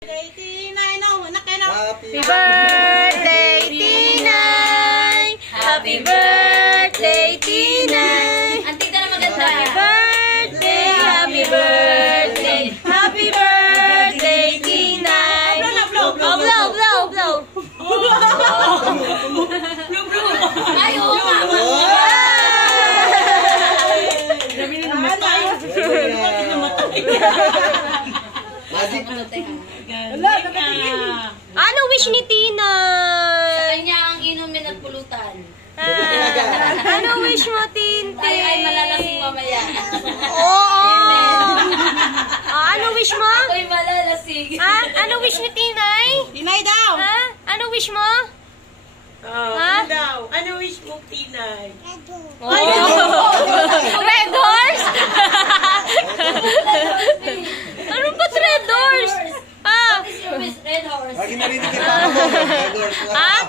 Happy birthday, Tinay! Happy birthday, Tinay! Antita na maganda. Happy birthday, happy birthday, happy birthday, Tinay! Blow, blow, blow, blow, blow! Ay, oo nga. Grabe na namatay. Magic. Ano wish ni Tinay? Sa kanya ang inumin at pulutan. Ano wish mo, Tintin? Tayo ay malalasing mamaya. Oo! Ano wish mo? Ako'y malalasing. Ha? Ano wish ni Tinay? Tinay daw. Ha? Ano wish mo? Ha? Daw. Ano wish mo, Tinay? Red Horse? Ano ba Red Horse? Ah! What is your wish, Red Horse? Lagi narinig kita ako. Ha?